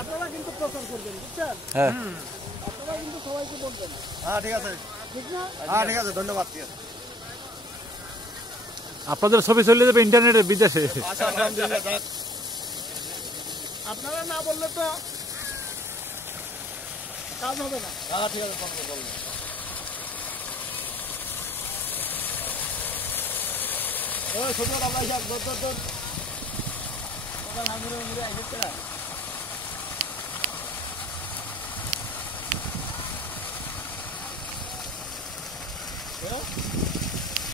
আপনারা কিন্তু প্রচার করবেন, বুঝছেন? হ্যাঁ, আপনারা কিন্তু সবাইকে বলবেন। হ্যাঁ ঠিক আছে, ঠিক না? হ্যাঁ ঠিক আছে, ধন্যবাদ। আপনাদের ছবি চলে যাবে ইন্টারনেটে বিদেশে। আপনারা না বললে তো কাজ হবে না। হ্যাঁ ঠিক আছে, ছোট আমরা দৌড়